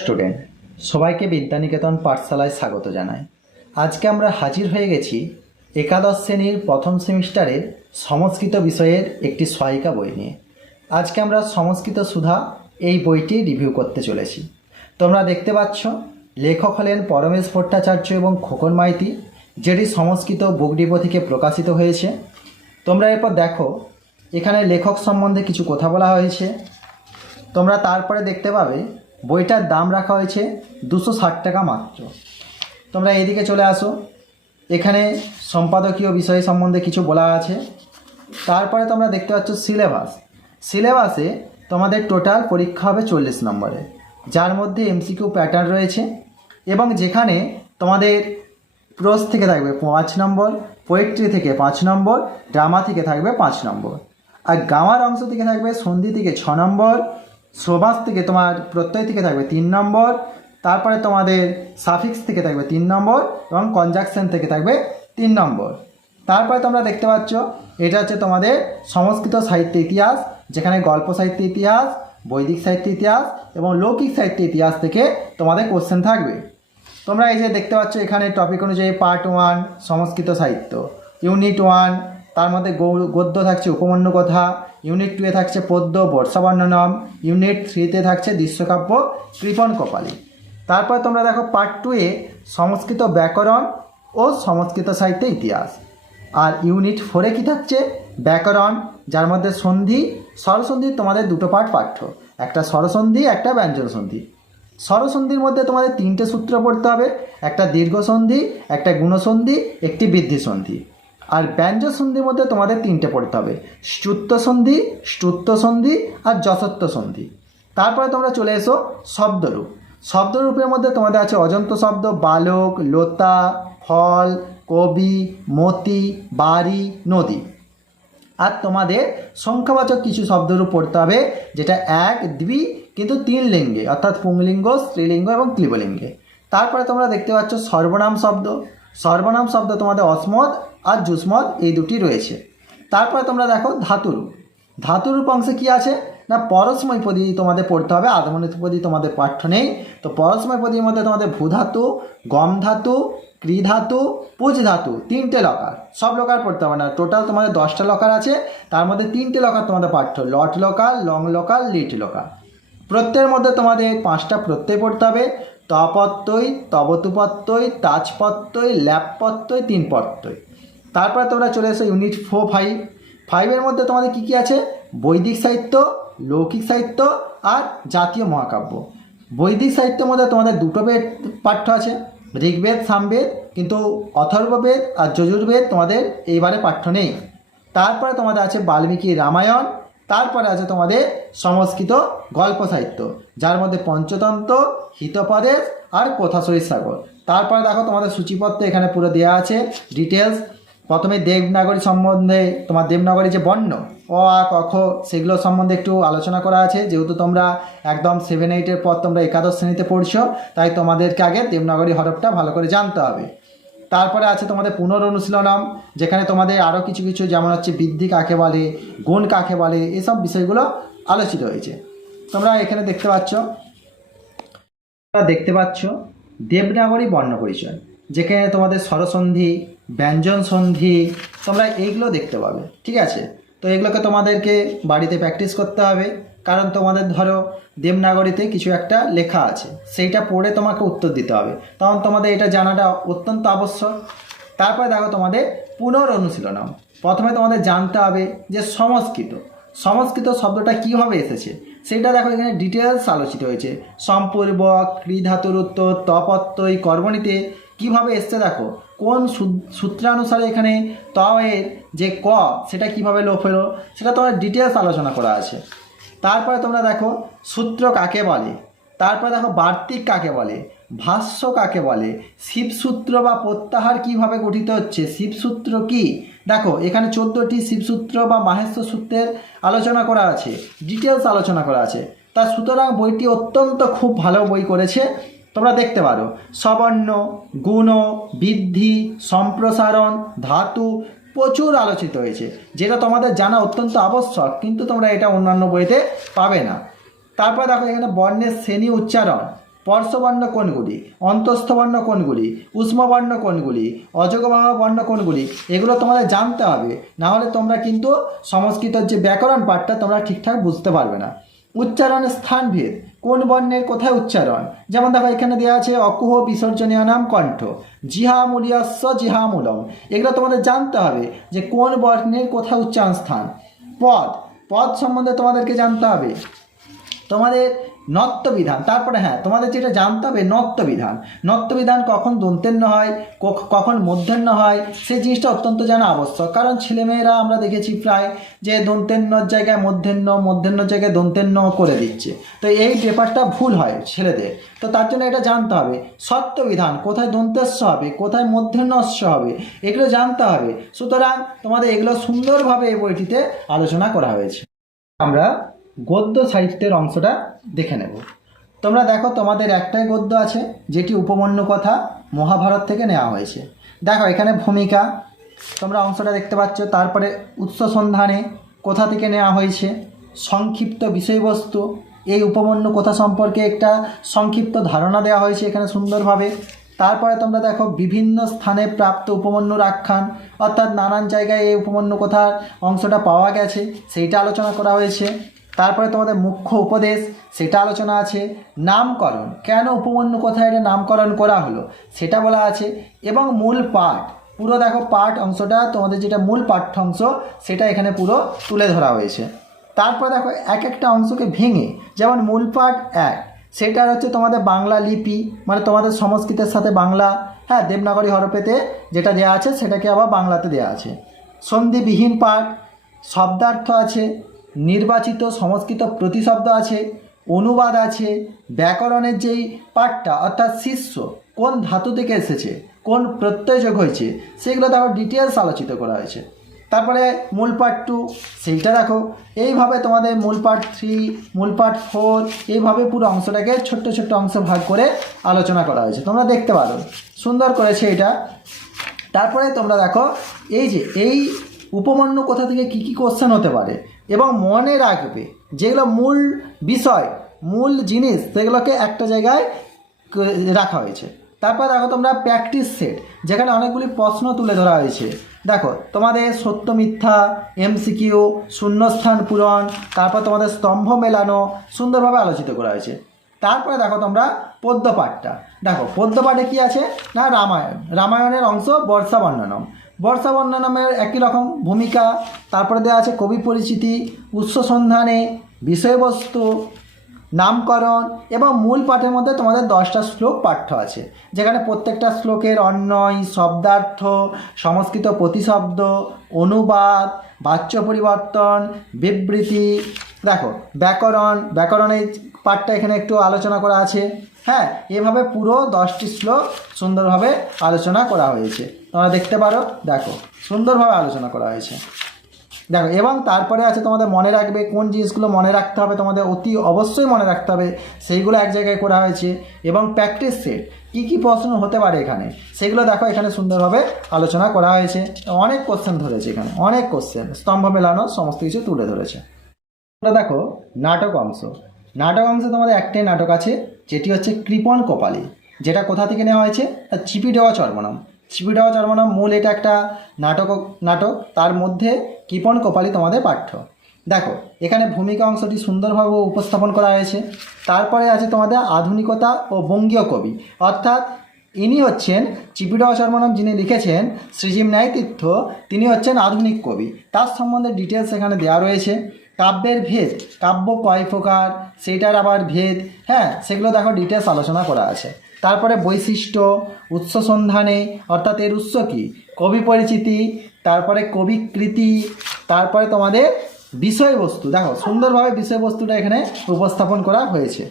Student সবাইকে বিদ্যানিকেতন পাঠশালায় স্বাগত জানাই। আজকে আমরা হাজির হয়ে গেছি একাদশ শ্রেণীর প্রথম সেমিস্টারের সংস্কৃত বিষয়ের একটি সহায়িকা বই নিয়ে। আজকে আমরা সংস্কৃত সুধা এই বইটি রিভিউ করতে চলেছি। তোমরা দেখতে পাচ্ছ লেখক হলেন পরমেশ ভট্টাচার্য এবং খোকন মাইতি, যেটি সংস্কৃত বুক ডিপো থেকে প্রকাশিত হয়েছে। তোমরা এরপর দেখো এখানে লেখক সম্বন্ধে কিছু কথা বলা হয়েছে। তোমরা তারপরে দেখতে পাবে বইটার দাম রাখা হয়েছে 260 টাকা মাত্র। তোমরা এদিকে চলে আসো, এখানে সম্পাদকীয় বিষয় সম্বন্ধে কিছু বলা আছে। তারপরে তোমরা দেখতে পাচ্ছ সিলেবাসে তোমাদের টোটাল পরীক্ষা হবে 40 নম্বরে, যার মধ্যে এমসিকিউ প্যাটার্ন রয়েছে এবং যেখানে তোমাদের প্রোজ থেকে থাকবে 5 নম্বর, পোয়েট্রি থেকে 5 নম্বর, ড্রামা থেকে থাকবে 5 নম্বর, আর গাওয়ার অংশ থেকে থাকবে সন্ধি থেকে 6 নম্বর, সমাস থেকে তোমার প্রত্যয় থেকে থাকবে 3 নম্বর, তারপরে তোমাদের সাফিক্স থেকে থাকবে 3 নম্বর এবং কনজাকশন থেকে থাকবে 3 নম্বর। তারপরে তোমরা দেখতে পাচ্ছ এটা হচ্ছে তোমাদের সংস্কৃত সাহিত্য ইতিহাস, যেখানে গল্প সাহিত্য ইতিহাস, বৈদিক সাহিত্য ইতিহাস এবং লৌকিক সাহিত্য ইতিহাস থেকে তোমাদের কোশ্চেন থাকবে। তোমরা এই যে দেখতে পাচ্ছ এখানে টপিক অনুযায়ী পার্ট 1 সংস্কৃত সাহিত্য, ইউনিট 1 তার মধ্যে গদ্য থাকছে উপমন্য কথা, ইউনিট 2-এ থাকছে পদ্য বর্ষাবর্ণনম, ইউনিট 3-তে থাকছে দৃশ্যকাব্য কৃপণ কপালী। তারপর তোমরা দেখো পার্ট 2-এ সংস্কৃত ব্যাকরণ ও সংস্কৃত সাহিত্য ইতিহাস, আর ইউনিট 4-এ কী থাকছে ব্যাকরণ, যার মধ্যে সন্ধি স্বরসন্ধির তোমাদের দুটো পার্ট পাঠ্য, একটা স্বরসন্ধি একটা ব্যঞ্জন সন্ধি। স্বরসন্ধির মধ্যে তোমাদের 3টে সূত্র পড়তে হবে, একটা দীর্ঘ সন্ধি, একটা গুণসন্ধি, একটি বৃদ্ধি সন্ধি। আর ব্যঞ্জন সন্ধির মধ্যে তোমাদের 3টে পড়তে হবে, শ্চুত্ব সন্ধি, শ্চুত্ব সন্ধি আর যশত্ব সন্ধি। তারপরে তোমরা চলে এসো শব্দরূপ। শব্দরূপের মধ্যে তোমাদের আছে অজন্ত শব্দ, বালক, লতা, ফল, কবি, মতি, বাড়ি, নদী। আর তোমাদের সংখ্যাবাচক কিছু শব্দরূপ পড়তে হবে, যেটা 1, 2 কিন্তু 3 লিঙ্গে, অর্থাৎ পুংলিঙ্গ, স্ত্রীলিঙ্গ এবং ক্লীবলিঙ্গে। তারপরে তোমরা দেখতে পাচ্ছ সর্বনাম শব্দ। সর্বনাম শব্দ তোমাদের অসমদ আর যুষ্মদ এই দুটি রয়েছে। তারপরে তোমরা দেখো ধাতুরূপ। ধাতুরূপ অংশে কি আছে না পরস্ময় পদী তোমাদের পড়তে হবে, আদমনিপদী তোমাদের পাঠ্য নেই। তো পরস্ময় পদীর মধ্যে তোমাদের ভূধাতু, গম ধাতু, ক্রিধাতু, পুজ ধাতু, 3টে লকার, সব লকার পড়তে হবে না। টোটাল তোমাদের 10টা লকার আছে, তার মধ্যে 3টে লকার তোমাদের পাঠ্য, লট লকার, লং লকার, লিট লকার। প্রত্যয়ের মধ্যে তোমাদের 5টা প্রত্যয় পড়তে হবে, তপত্যয়, তবতুপত্যয়, তাজপত্যয়, ল্যাপপত্যয়, 3 প্রত্যয়। তারপরে তোমরা চলে এসো ইউনিট 4, 5-এর মধ্যে তোমাদের কী কী আছে বৈদিক সাহিত্য, লৌকিক সাহিত্য আর জাতীয় মহাকাব্য। বৈদিক সাহিত্যের মধ্যে তোমাদের 2টো বেদ পাঠ্য আছে, ঋগ্বেদ, সামবেদ, কিন্তু অথর্ববেদ আর যজুর্বেদ তোমাদের এইবারে পাঠ্য নেই। তারপরে তোমাদের আছে বাল্মীকি রামায়ণ। তারপরে আছে তোমাদের সংস্কৃত গল্প সাহিত্য, যার মধ্যে পঞ্চতন্ত্র, হিতোপদেশ আর কথাশরীর সাগর। তারপরে দেখো তোমাদের সূচিপত্র এখানে পুরো দেওয়া আছে ডিটেলস। প্রথমে দেবনাগরী সম্বন্ধে, তোমার দেবনাগরী যে বর্ণ অ আ ক খ সেগুলো সম্বন্ধে একটু আলোচনা করা আছে। যেহেতু তোমরা একদম 7, 8-এর পর তোমরা একাদশ শ্রেণীতে পড়ছো, তাই তোমাদেরকে আগে দেবনাগরী হরফটা ভালো করে জানতে হবে। তারপরে আছে তোমাদের পুনরনুশীলনম, যেখানে তোমাদের আরও কিছু কিছু যেমন হচ্ছে বৃদ্ধি কাকে বলে, গুণ কাকে বলে, এসব বিষয়গুলো আলোচিত হয়েছে। তোমরা এখানে দেখতে পাচ্ছ দেবনাগরী বর্ণ পরিচয়, যেখানে তোমাদের স্বরসন্ধি, ব্যঞ্জন সন্ধি, তোমরা এইগুলো দেখতে পাবে। ঠিক আছে, তো এগুলোকে তোমাদেরকে বাড়িতে প্র্যাকটিস করতে হবে, কারণ তোমাদের ধরো দেবনাগরীতে কিছু একটা লেখা আছে, সেইটা পড়ে তোমাকে উত্তর দিতে হবে, তখন তোমাদের এটা জানাটা অত্যন্ত আবশ্যক। তারপরে দেখো তোমাদের পুনরনুশীলনম। প্রথমে তোমাদের জানতে হবে যে সংস্কৃত শব্দটা কীভাবে এসেছে, সেটা দেখো এখানে ডিটেলস আলোচিত হয়েছে। সম্পূর্বক, ক্রিধাতুর উত্তর, তপত্যয়, কর্মণীতে কীভাবে এসছে দেখো, কোন সূত্রানুসারে এখানে ত এর যে ক সেটা কিভাবে লোপ হলো, সেটা তোমার ডিটেলস আলোচনা করা আছে। তারপরে তোমরা দেখো সূত্র কাকে বলে, তারপরে দেখো বার্তিক কাকে বলে, ভাষ্য কাকে বলে, শিবসূত্র বা প্রত্যাহার কিভাবে গঠিত হচ্ছে, শিবসূত্র কি, দেখো এখানে 14টি শিবসূত্র বা মাহেশ্বর সূত্রের আলোচনা করা আছে, ডিটেলস আলোচনা করা আছে। তা সুতরাং বইটি অত্যন্ত খুব ভালো বই করেছে, তোমরা দেখতে পারো। সবর্ণ, গুণ, বৃদ্ধি, সম্প্রসারণ, ধাতু প্রচুর আলোচিত হয়েছে, যেটা তোমাদের জানা অত্যন্ত আবশ্যক, কিন্তু তোমরা এটা অন্যান্য বইতে পাবে না। তারপর দেখো এখানে বর্ণের শ্রেণী উচ্চারণ, স্পর্শবর্ণ কোনগুলি, অন্তস্থবর্ণ কোনগুলি, উষ্মবর্ণ কোনগুলি, অযোগবাহ বর্ণ কোনগুলি, এগুলো তোমাদের জানতে হবে। না হলে তোমরা কিন্তু সংস্কৃতের যে ব্যাকরণ পাঠটা তোমরা ঠিকঠাক বুঝতে পারবে না। উচ্চারণের স্থানভেদ, কোন বর্ণের কোথায় উচ্চারণ, যেমন দেখো এখানে দেওয়া আছে অকুহ বিসর্জনীয় নাম কণ্ঠ, জিহামূলিয়স্য জিহামূলম, এগুলো তোমাদের জানতে হবে যে কোন বর্ণের কোথায় উচ্চারণ স্থান। পদ, পদ সম্বন্ধে তোমাদেরকে জানতে হবে। তোমাদের নত্যবিধান, তারপরে হ্যাঁ তোমাদের যেটা জানতে হবে নত্যবিধান, নত্যবিধান কখন দন্তেন্য হয়, কখন মূর্ধন্য হয়, সেই জিনিসটা অত্যন্ত জানা আবশ্যক। কারণ ছেলেমেয়েরা আমরা দেখেছি প্রায় যে দন্তেন্যর জায়গায় মূর্ধন্য, মূর্ধন্যর জায়গায় দন্তেন্য করে দিচ্ছে, তো এই ব্যাপারটা ভুল হয় ছেলেদের। তো তার জন্য এটা জানতে হবে। সত্যবিধান, কোথায় দন্তেস্ব হবে, কোথায় মূর্ধন্যস্ব হবে, এগুলো জানতে হবে। সুতরাং তোমাদের এগুলো সুন্দরভাবে এই বইটিতে আলোচনা করা হয়েছে। আমরা গদ্য সাহিত্যের অংশটা দেখে নেব। তোমরা দেখো তোমাদের একটাই গদ্য আছে যেটি উপমন্যু কথা মহাভারত থেকে নেওয়া হয়েছে। দেখো এখানে ভূমিকা তোমরা অংশটা দেখতে পাচ্ছ, তারপরে উৎস সন্ধানে কোথা থেকে নেওয়া হয়েছে, সংক্ষিপ্ত বিষয়বস্তু, এই উপমন্যু কথা সম্পর্কে একটা সংক্ষিপ্ত ধারণা দেওয়া হয়েছে এখানে সুন্দরভাবে। তারপরে তোমরা দেখো বিভিন্ন স্থানে প্রাপ্ত উপমন্যুর আখ্যান, অর্থাৎ নানান জায়গায় এই উপমন্যু কথার অংশটা পাওয়া গেছে সেইটা আলোচনা করা হয়েছে। তারপরে তোমাদের মুখ্য উপদেশ সেটা আলোচনা আছে। নামকরণ, কেন উপমন্যু কথায় এটা নামকরণ করা হলো সেটা বলা আছে। এবং মূল পাঠ, পুরো দেখো পাঠ অংশটা তোমাদের যেটা মূল পাঠ্যাংশ সেটা এখানে পুরো তুলে ধরা হয়েছে। তারপর দেখো এক একটা অংশকে ভেঙে, যেমন মূল পাঠ 1 সেটা হচ্ছে তোমাদের বাংলা লিপি, মানে তোমাদের সংস্কৃতের সাথে বাংলা, হ্যাঁ দেবনাগরী হরফেতে যেটা দেওয়া আছে সেটাকে আবার বাংলাতে দেওয়া আছে। সন্ধিবিহীন পাঠ, শব্দার্থ আছে, নির্বাচিত সংস্কৃত প্রতিশব্দ আছে, অনুবাদ আছে, ব্যাকরণের যেই পাঠটা অর্থাৎ শিষ্য কোন ধাতু থেকে এসেছে, কোন প্রত্যয় যোগ হয়েছে, সেগুলো দেখো ডিটেলস আলোচিত করা হয়েছে। তারপরে মূল পাঠ 2 সেইটা দেখো। এইভাবে তোমাদের মূল পাঠ 3, মূল পাঠ 4, এইভাবে পুরো অংশটাকে ছোট্ট ছোট্ট অংশ ভাগ করে আলোচনা করা হয়েছে, তোমরা দেখতে পারো সুন্দর করেছে এটা। তারপরে তোমরা দেখো এই যে এই উপমন্যু কোথা থেকে কী কী কোশ্চেন হতে পারে এবং মনে রাখবে যেগুলো মূল বিষয়, মূল জিনিস, সেগুলোকে একটা জায়গায় রাখা হয়েছে। তারপর দেখো তোমরা প্র্যাকটিস সেট, যেখানে অনেকগুলি প্রশ্ন তুলে ধরা হয়েছে। দেখো তোমাদের সত্য মিথ্যা, MCQ, শূন্যস্থান পূরণ, তারপর তোমাদের স্তম্ভ মেলানো সুন্দরভাবে আলোচিত করা হয়েছে। তারপরে দেখো তোমরা পদ্যপাঠটা দেখো, পদ্যপাঠে কী আছে না রামায়ণ, রামায়ণের অংশ বর্ষা বর্ণনম, বর্ষা বর্ণনমের একই রকম ভূমিকা। তারপরে দেওয়া আছে কবি পরিচিতি, উৎস সন্ধানে, বিষয়বস্তু, নামকরণ এবং মূল পাঠের মধ্যে তোমাদের 10টা শ্লোক পাঠ্য আছে, যেখানে প্রত্যেকটা শ্লোকের অন্বয়, শব্দার্থ, সংস্কৃত প্রতিশব্দ, অনুবাদ, বাচ্য পরিবর্তন, বিবৃতি, দেখো ব্যাকরণ, ব্যাকরণের পাঠটা এখানে একটু আলোচনা করা আছে। হ্যাঁ এভাবে পুরো 10টি শ্লোক সুন্দরভাবে আলোচনা করা হয়েছে, তোমরা দেখতে পারো। দেখো সুন্দরভাবে আলোচনা করা হয়েছে দেখো। এবং তারপরে আছে তোমাদের মনে রাখবে কোন জিনিসগুলো মনে রাখতে হবে, তোমাদের অতি অবশ্যই মনে রাখতে হবে, সেইগুলো এক জায়গায় করা হয়েছে। এবং প্র্যাকটিস সেট, কী কী প্রশ্ন হতে পারে এখানে সেগুলো দেখো এখানে সুন্দরভাবে আলোচনা করা হয়েছে। অনেক কোশ্চেন ধরেছে এখানে, অনেক কোশ্চেন, স্তম্ভ মেলানো সমস্ত কিছু তুলে ধরেছে। দেখো নাটক অংশ, নাটক অংশে তোমাদের একটাই নাটক আছে যেটি হচ্ছে কৃপণ কপালী, যেটা কোথা থেকে নেওয়া হয়েছে চিপি দেওয়া চর্মনম, চিপি দেওয়া চর্মনম মূল এটা একটা নাটক, তার মধ্যে কৃপণ কপালী তোমাদের পাঠ্য। দেখো এখানে ভূমিকা অংশটি সুন্দরভাবে উপস্থাপন করা হয়েছে। তারপরে আছে তোমাদের আধুনিকতা ও বঙ্গীয় কবি, অর্থাৎ ইনি হচ্ছেন চিপিডাওয়া চর্মনম, যিনি লিখেছেন শ্রীজীব ন্যায়তীর্থ, তিনি হচ্ছেন আধুনিক কবি, তার সম্বন্ধে ডিটেলস এখানে দেওয়া রয়েছে। কাব্যের ভেদ, কাব্য কয় প্রকার সেইটার আবার ভেদ, হ্যাঁ সেগুলো দেখো ডিটেলস আলোচনা করা আছে। তারপরে বৈশিষ্ট্য, উৎস সন্ধানে অর্থাৎ এর উৎস কী, কবি পরিচিতি, তারপরে কবিকৃতি, তারপরে তোমাদের বিষয়বস্তু, দেখো সুন্দরভাবে বিষয়বস্তুটা এখানে উপস্থাপন করা হয়েছে।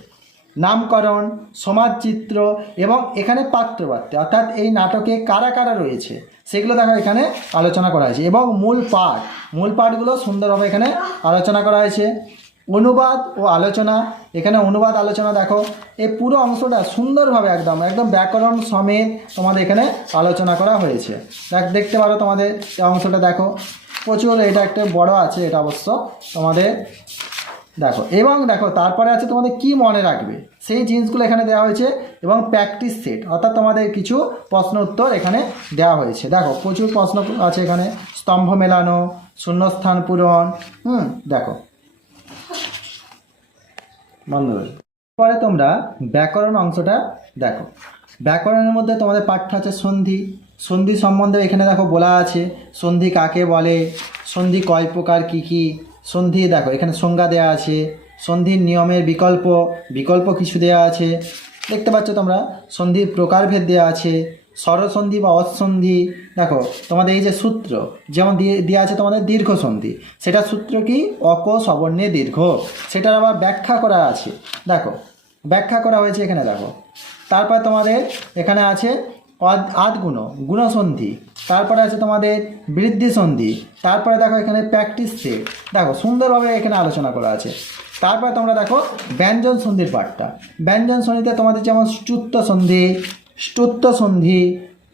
নামকরণ, সমাজচিত্র এবং এখানে পাত্রপাত্রে, অর্থাৎ এই নাটকে কারা কারা রয়েছে সেগুলো দেখো এখানে আলোচনা করা হয়েছে। এবং মূল পাঠগুলো সুন্দরভাবে এখানে আলোচনা করা হয়েছে। অনুবাদ ও আলোচনা, এখানে অনুবাদ আলোচনা দেখো এই পুরো অংশটা সুন্দরভাবে একদম ব্যাকরণ সমেত তোমাদের এখানে আলোচনা করা হয়েছে। দেখতে পারো তোমাদের এই অংশটা দেখো প্রচুর, এটা একটা বড় আছে, এটা অবশ্য তোমাদের দেখো এবং দেখো তারপরে আছে তোমাদের কি মনে রাখবে সেই জিনিসগুলো এখানে দেওয়া হয়েছে এবং প্র্যাকটিস সেট অর্থাৎ তোমাদের কিছু প্রশ্ন উত্তর এখানে দেওয়া হয়েছে। দেখো প্রচুর প্রশ্ন আছে এখানে, স্তম্ভ মেলানো, শূন্যস্থান পূরণ, দেখো বন্ধ। পরে তোমরা ব্যাকরণ অংশটা দেখো। ব্যাকরণের মধ্যে তোমাদের পাঠ্য আছে সন্ধি। সন্ধি সম্বন্ধে এখানে দেখো বলা আছে, সন্ধি কাকে বলে, সন্ধি কয় প্রকার, কী কী সন্ধি, দেখো এখানে সংজ্ঞা দেওয়া আছে, সন্ধির নিয়মের বিকল্প বিকল্প কিছু দেওয়া আছে, দেখতে পাচ্ছ তোমরা, সন্ধির প্রকারভেদ দেওয়া আছে, স্বরসন্ধি বা অসন্ধি, দেখো তোমাদের এই যে সূত্র যেমন দেওয়া আছে তোমাদের দীর্ঘ সন্ধি, সেটা সূত্র কি অক সবর্ণে দীর্ঘ, সেটার আবার ব্যাখ্যা করা আছে, দেখো ব্যাখ্যা করা হয়েছে এখানে দেখো। তারপর তোমাদের এখানে আছে আদগুণ গুণসন্ধি, তারপরে আছে তোমাদের বৃদ্ধি সন্ধি, তারপরে দেখো এখানে প্র্যাকটিস সেট, দেখো সুন্দরভাবে এখানে আলোচনা করা আছে। তারপরে তোমরা দেখো ব্যঞ্জন সন্ধির পাঠটা, ব্যঞ্জন সন্ধিতে তোমাদের যেমন ষ্টুত্ব সন্ধি, ষ্টুত্ব সন্ধি,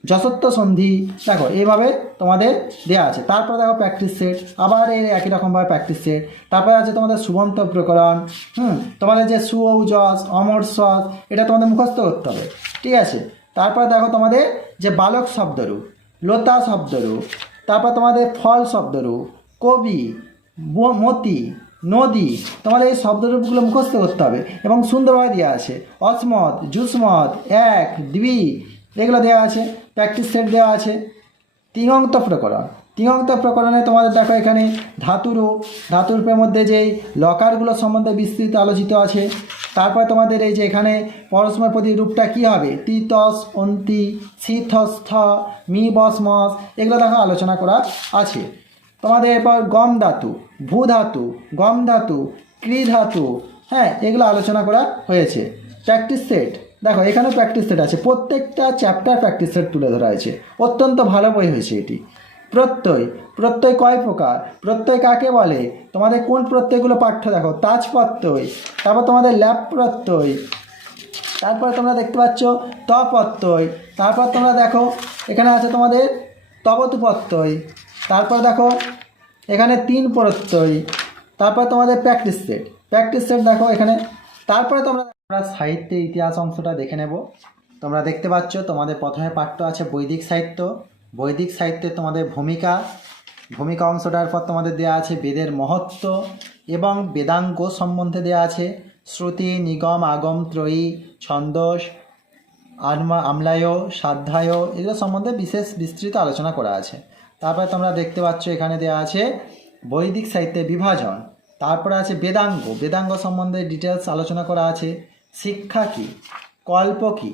যশত্ব সন্ধি, দেখো এইভাবে তোমাদের দেওয়া আছে। তারপরে দেখো প্র্যাকটিস সেট, আবার এই একই রকমভাবে প্র্যাকটিস সেট। তারপরে আছে তোমাদের সুবন্ত প্রকরণ, তোমাদের যে সু ঔ যশ অমর সস, এটা তোমাদের মুখস্থ করতে হবে, ঠিক আছে। তারপরে দেখো তোমাদের যে বালক শব্দরূপ, লতা শব্দরূপ, তারপর তোমাদের ফল শব্দরূপ, কবি, মতি, নদী, তোমাদের এই শব্দরূপগুলো মুখস্থ করতে হবে এবং সুন্দরভাবে দেওয়া আছে। অসমত, যুষ্মত, এক, দ্বি, এগুলো দেওয়া আছে। প্র্যাকটিস সেট দেওয়া আছে। তিঙন্ত প্রকরণ, তিঙন্ত প্রকরণে তোমাদের দেখো এখানে ধাতুরূপ, ধাতুরূপের মধ্যে যেই লকারগুলো সম্বন্ধে বিস্তৃত আলোচিত আছে। তারপরে তোমাদের এই যে এখানে পরস্মর প্রতি রূপটা কী হবে, তিতস অন্তি, শীতস্থ, মি বসমস, এগুলো দেখো আলোচনা করা আছে। তোমাদের এরপর গম ধাতু, ভূ ধাতু, গম ধাতু, ক্রি ধাতু, হ্যাঁ এগুলো আলোচনা করা হয়েছে। প্র্যাকটিস সেট, দেখো এখানে প্র্যাকটিস সেট আছে, প্রত্যেকটা চ্যাপ্টার প্র্যাকটিস সেট তুলে ধরা হয়েছে, অত্যন্ত ভালো বই হয়েছে এটি। প্রত্যয়, প্রত্যয় কয় প্রকার, প্রত্যয় কাকে বলে, তোমাদের কোন প্রত্যয়গুলো পাঠ্য দেখো, তাজ প্রত্যয়, তারপর তোমাদের ল্যাপ প্রত্যয়, তারপরে তোমরা দেখতে পাচ্ছ ত প্রত্যয়, তারপর তোমরা দেখো এখানে আছে তোমাদের তবতু প্রত্যয়, তারপর দেখো এখানে তিন প্রত্যয়, তারপর তোমাদের প্র্যাকটিস সেট, প্র্যাকটিস সেট দেখো এখানে। তারপরে তোমরা সাহিত্যের ইতিহাস অংশটা দেখে নেব। তোমরা দেখতে পাচ্ছ তোমাদের প্রথমে পাঠ্য আছে বৈদিক সাহিত্য, বৈদিক সাহিত্যে তোমাদের ভূমিকা, ভূমিকা অংশটার পর তোমাদের দেওয়া আছে বেদের মহত্ব এবং বেদাঙ্গ সম্বন্ধে দেওয়া আছে, শ্রুতি, নিগম, আগম, ত্রয়ী, ছন্দস, আমলায়, সাধ্যায়, এগুলো সম্বন্ধে বিশেষ বিস্তৃত আলোচনা করা আছে। তারপরে তোমরা দেখতে পাচ্ছ এখানে দেওয়া আছে বৈদিক সাহিত্যের বিভাজন, তারপরে আছে বেদাঙ্গ, বেদাঙ্গ সম্বন্ধে ডিটেলস আলোচনা করা আছে। শিক্ষা কী, কল্প কী,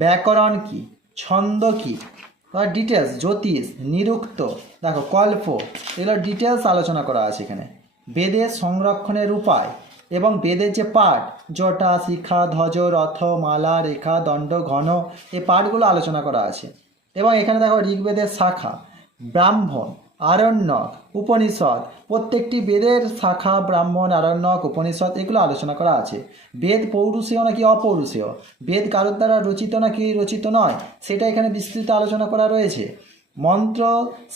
ব্যাকরণ কী, ছন্দ কী, ডিটেলস, জ্যোতিষ, নিরুক্ত, দেখো কল্প, এগুলো ডিটেলস আলোচনা করা আছে এখানে। বেদের সংরক্ষণের উপায় এবং বেদের যে পাঠ, জটা, শিখা, ধ্বজ, রথ, মালা, রেখা, দণ্ড, ঘন, এই পাঠগুলো আলোচনা করা আছে। এবং এখানে দেখো ঋগ্বেদের শাখা, ব্রাহ্মণ, আরণ্যক, উপনিষদ, প্রত্যেকটি বেদের শাখা, ব্রাহ্মণ, আরণ্যক, উপনিষদ, এগুলো আলোচনা করা আছে। বেদ পৌরুষেয় নাকি অপৌরুষেয়, বেদ কারোর দ্বারা রচিত নাকি রচিত নয়, সেটা এখানে বিস্তৃত আলোচনা করা রয়েছে। মন্ত্র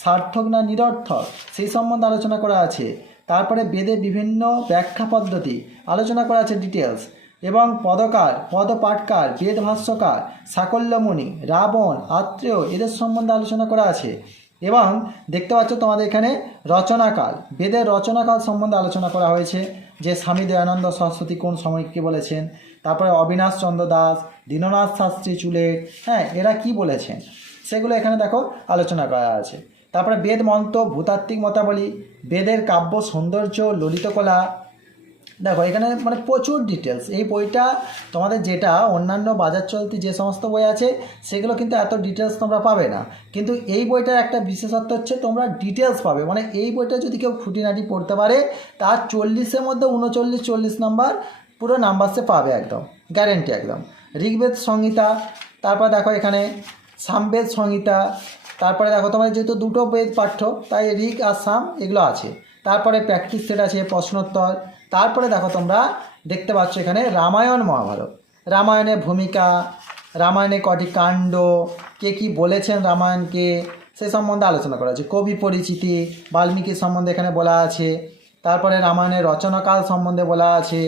সার্থক না নিরর্থক, সেই সম্বন্ধে আলোচনা করা আছে। তারপরে বেদের বিভিন্ন ব্যাখ্যা পদ্ধতি আলোচনা করা আছে ডিটেলস, এবং পদকার, পদপাঠকার, বেদ ভাষ্যকার, সাকল্যমণি, রাবণ, আত্রেয়, এদের সম্বন্ধে আলোচনা করা আছে। এবং দেখতে পাচ্ছ তোমাদের এখানে রচনাকাল, বেদের রচনাকাল সম্বন্ধে আলোচনা করা হয়েছে, যে স্বামী দয়ানন্দ সরস্বতী কোন সময়কে বলেছেন, তারপরে অবিনাশ চন্দ্র দাস, দীননাথ শাস্ত্রী চুলের, হ্যাঁ এরা কি বলেছেন, সেগুলো এখানে দেখো আলোচনা করা আছে। তারপরে বেদ মন্ত্র, ভূতাত্ত্বিক মতাবলী, বেদের কাব্য সৌন্দর্য, ললিতকলা, দেখো এখানে মানে প্রচুর ডিটেলস। এই বইটা তোমাদের যেটা অন্যান্য বাজার চলতি যে সমস্ত বই আছে সেগুলো কিন্তু এত ডিটেলস তোমরা পাবে না, কিন্তু এই বইটার একটা বিশেষত্ব হচ্ছে তোমরা ডিটেলস পাবে। মানে এই বইটা যদি কেউ খুঁটিনাটি পড়তে পারে তার 40-এর মধ্যে 39-40 নাম্বার পুরো নাম্বারসে পাবে, একদম গ্যারেন্টি একদম। ঋগ্বেদ সংহিতা, তারপর দেখো এখানে সামবেদ সংহিতা, তারপরে দেখো তোমার যেহেতু দুটো বেদ পাঠ্য তাই ঋগ আর সাম এগুলো আছে। তারপরে প্র্যাকটিস সেট আছে, প্রশ্নোত্তর। তারপরে দেখো তোমরা দেখতে পাচ্ছ এখানে রামায়ণ মহাভারত, রামায়ণের ভূমিকা, রামায়ণে কটি কাণ্ড, কে কী বলেছেন রামায়ণকে, সে সম্বন্ধে আলোচনা করা আছে। কবি পরিচিতি, বাল্মীকি সম্বন্ধে এখানে বলা আছে। তারপরে রামায়ণের রচনাকাল সম্বন্ধে বলা আছে,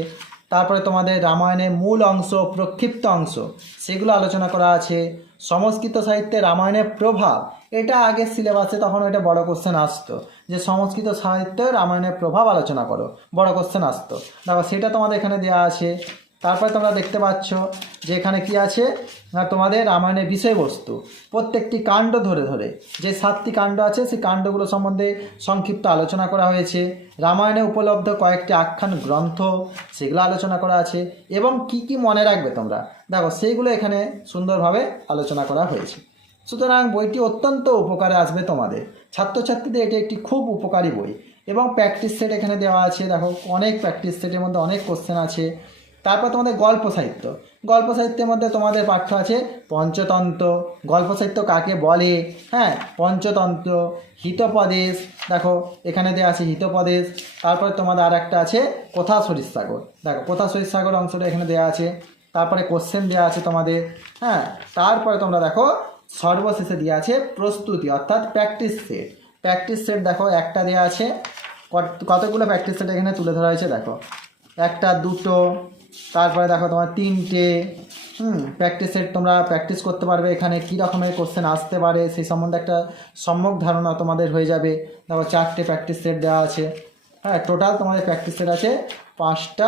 তারপরে তোমাদের রামায়ণের মূল অংশ, প্রক্ষিপ্ত অংশ, সেগুলো আলোচনা করা আছে। সংস্কৃত সাহিত্যে রামায়ণের প্রভাব, এটা আগের সিলেবাসে তখন এটা বড় কোশ্চেন আসতো, যে সংস্কৃত সাহিত্যে রামায়ণের প্রভাব আলোচনা করো, বড় কোশ্চেন আসতো। দেখো সেটা তোমাদের এখানে দেওয়া আছে। তারপরে তোমরা দেখতে পাচ্ছ যে এখানে কি আছে না, তোমাদের রামায়ণের বিষয়বস্তু, প্রত্যেকটি কাণ্ড ধরে ধরে যে 7টি কাণ্ড আছে সেই কাণ্ডগুলো সম্বন্ধে সংক্ষিপ্ত আলোচনা করা হয়েছে। রামায়ণে উপলব্ধ কয়েকটি আখ্যান গ্রন্থ, সেগুলো আলোচনা করা আছে। এবং কি কি মনে রাখবে তোমরা, দেখো সেইগুলো এখানে সুন্দরভাবে আলোচনা করা হয়েছে। সুতরাং বইটি অত্যন্ত উপকারে আসবে তোমাদের ছাত্রছাত্রীদের, এটি একটি খুব উপকারী বই। এবং প্র্যাকটিস সেট এখানে দেওয়া আছে, দেখো অনেক প্র্যাকটিস সেটের মধ্যে অনেক কোশ্চেন আছে। তারপর তোমাদের গল্প সাহিত্য, গল্প সাহিত্যের মধ্যে তোমাদের পাঠ্য আছে পঞ্চতন্ত্র, গল্প সাহিত্য কাকে বলে, হ্যাঁ, পঞ্চতন্ত্র, হিতোপদেশ, দেখো এখানে দেওয়া আছে হিতোপদেশ। তারপরে তোমাদের আর একটা আছে কথা সরিষাগর, দেখো কথা সরিষাগর অংশটা এখানে দেওয়া আছে। তারপরে কোশ্চেন দেওয়া আছে তোমাদের, হ্যাঁ। তারপরে তোমরা দেখো সর্বশেষে দেওয়া আছে প্রস্তুতি, অর্থাৎ প্র্যাকটিস সেট। প্র্যাকটিস সেট দেখো একটা দেওয়া আছে, কতগুলো প্র্যাকটিস সেট এখানে তুলে ধরা হয়েছে, দেখো 1, 2, তারপরে দেখো তোমার 3টে প্র্যাকটিস সেট, তোমরা প্র্যাকটিস করতে পারবে এখানে কী রকমের কোশ্চেন আসতে পারে সেই সম্বন্ধে একটা সম্যক ধারণা তোমাদের হয়ে যাবে। দেখো 4টে প্র্যাকটিস সেট দেওয়া আছে, হ্যাঁ। টোটাল তোমাদের প্র্যাকটিস সেট আছে 5টা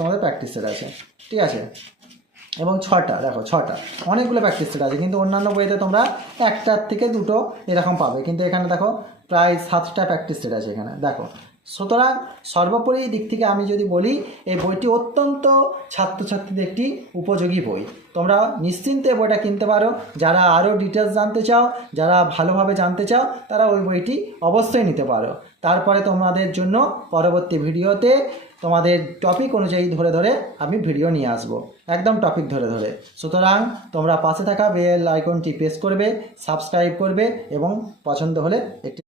তোমাদের প্র্যাকটিস সেট আছে, ঠিক আছে। এবং 6টা, দেখো 6টা, অনেকগুলো প্র্যাকটিস সেট আছে, কিন্তু অন্যান্য বইতে তোমরা 1টার থেকে 2টো এরকম পাবে, কিন্তু এখানে দেখো প্রায় 7টা প্র্যাকটিস সেট আছে এখানে, দেখো। সুতরাং সর্বোপরি দিক থেকে আমি যদি বলি, এই বইটি অত্যন্ত ছাত্রছাত্রীদের একটি উপযোগী বই। তোমরা নিশ্চিন্তে বইটা কিনতে পারো। যারা আরও ডিটেলস জানতে চাও, যারা ভালোভাবে জানতে চাও, তারা ওই বইটি অবশ্যই নিতে পারো। তারপরে তোমাদের জন্য পরবর্তী ভিডিওতে তোমাদের টপিক অনুযায়ী ধরে ধরে আমি ভিডিও নিয়ে আসব, একদম টপিক ধরে ধরে। সুতরাং তোমরা পাশে থাকা বেল আইকনটি প্রেস করবে, সাবস্ক্রাইব করবে এবং পছন্দ হলে একটি